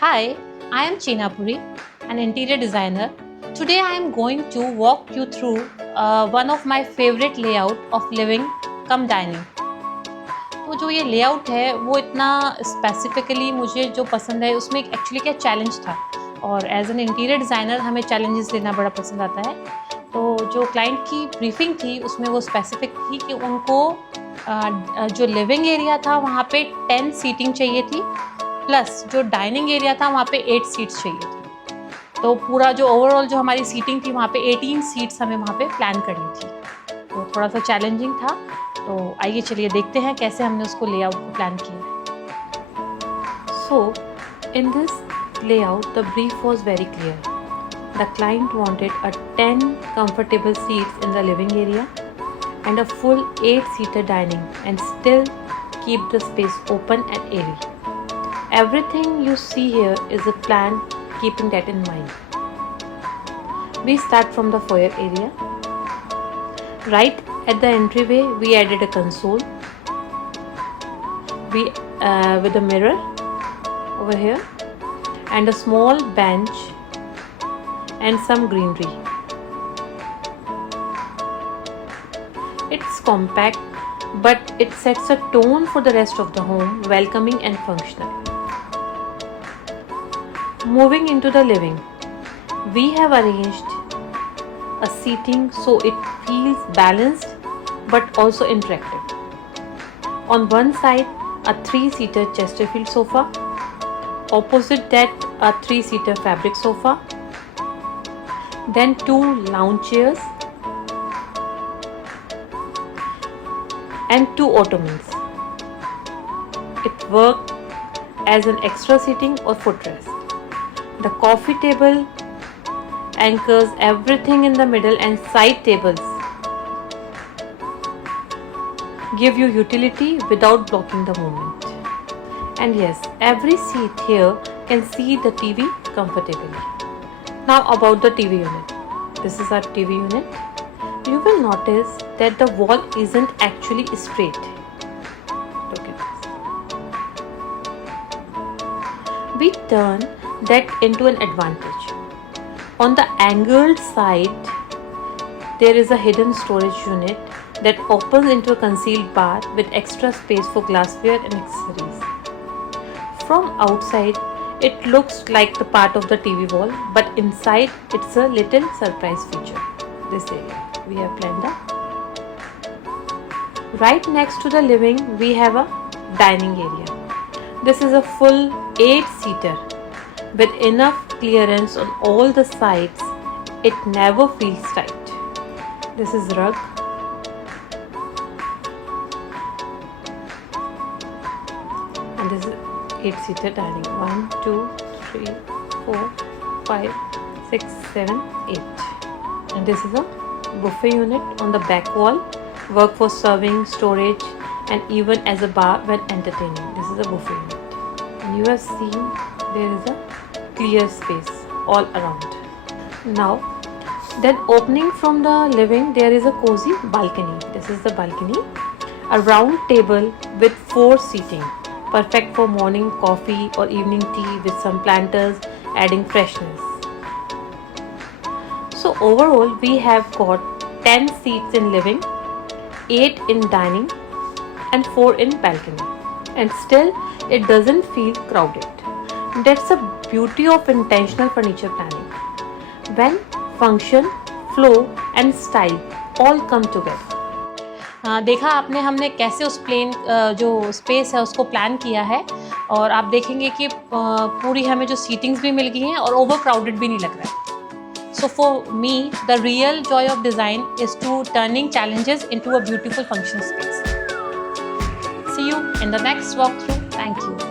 Hi, I am Cheenapuri, an interior designer. Today I am going to walk you through one of my favorite layout of living cum dining. तो जो ये layout है वो इतना specifically मुझे जो पसंद है उसमें एक्चुअली क्या चैलेंज था, और एज एन इंटीरियर डिज़ाइनर हमें चैलेंजेस लेना बड़ा पसंद आता है। तो जो क्लाइंट की ब्रीफिंग थी उसमें वो स्पेसिफिक थी कि उनको जो लिविंग एरिया था वहाँ पे 10 सीटिंग चाहिए थी, प्लस जो डाइनिंग एरिया था वहाँ पे 8 सीट्स चाहिए थी। तो पूरा जो ओवरऑल जो हमारी सीटिंग थी वहाँ पे 18 सीट्स हमें वहाँ पे प्लान करनी थी। तो थोड़ा सा चैलेंजिंग था। तो आइए चलिए देखते हैं कैसे हमने उसको लेआउट को प्लान किया। So in this layout the brief was very clear. The client wanted a 10 comfortable seats in the living area and a full 8-seater dining and still keep the space open and airy. Everything you see here is a plan keeping that in mind. We start from the foyer area. Right at the entryway, we added a console with a mirror over here and a small bench and some greenery. It's compact, but it sets a tone for the rest of the home, welcoming and functional. Moving into the living, we have arranged a seating so it feels balanced but also interactive. On one side, a 3-seater Chesterfield sofa. Opposite that, a 3-seater fabric sofa. Then 2 lounge chairs and 2 ottomans. It worked as an extra seating or footrest. The coffee table anchors everything in the middle, and side tables give you utility without blocking the movement. And yes, every seat here can see the TV comfortably. Now about the TV unit. This is our TV unit. You will notice that the wall isn't actually straight. Look at this. We turn that into an advantage. On the angled side, there is a hidden storage unit that opens into a concealed bar with extra space for glassware and accessories. From outside, it looks like the part of the TV wall, but inside it's a little surprise feature. This area we have planned up. Right next to the living, we have a dining area. This is a full 8-seater with enough clearance on all the sides. It never feels tight. This is rug. And this is 8-seater dining. 1, 2, 3, 4, 5, 6, 7, 8. And this is a buffet unit on the back wall. Work for serving, storage, and even as a bar when entertaining. This is a buffet unit. And you have seen there is a clear space all around. Now, then opening from the living, there is a cozy balcony. This is the balcony. A round table with 4 seating. Perfect for morning coffee or evening tea with some planters adding freshness. So overall we have got 10 seats in living, 8 in dining and 4 in balcony, and still it doesn't feel crowded. That's the beauty of intentional furniture planning. When function, flow and style all come together. देखा आपने हमने कैसे उस plane जो space है उसको plan किया है, और आप देखेंगे कि पूरी हमें जो सीटिंग्स भी मिल गई हैं और ओवर क्राउडेड भी नहीं लग रहा है। So for me the real joy of design is to turning challenges into a beautiful functional space. See you in the next walkthrough. Thank you.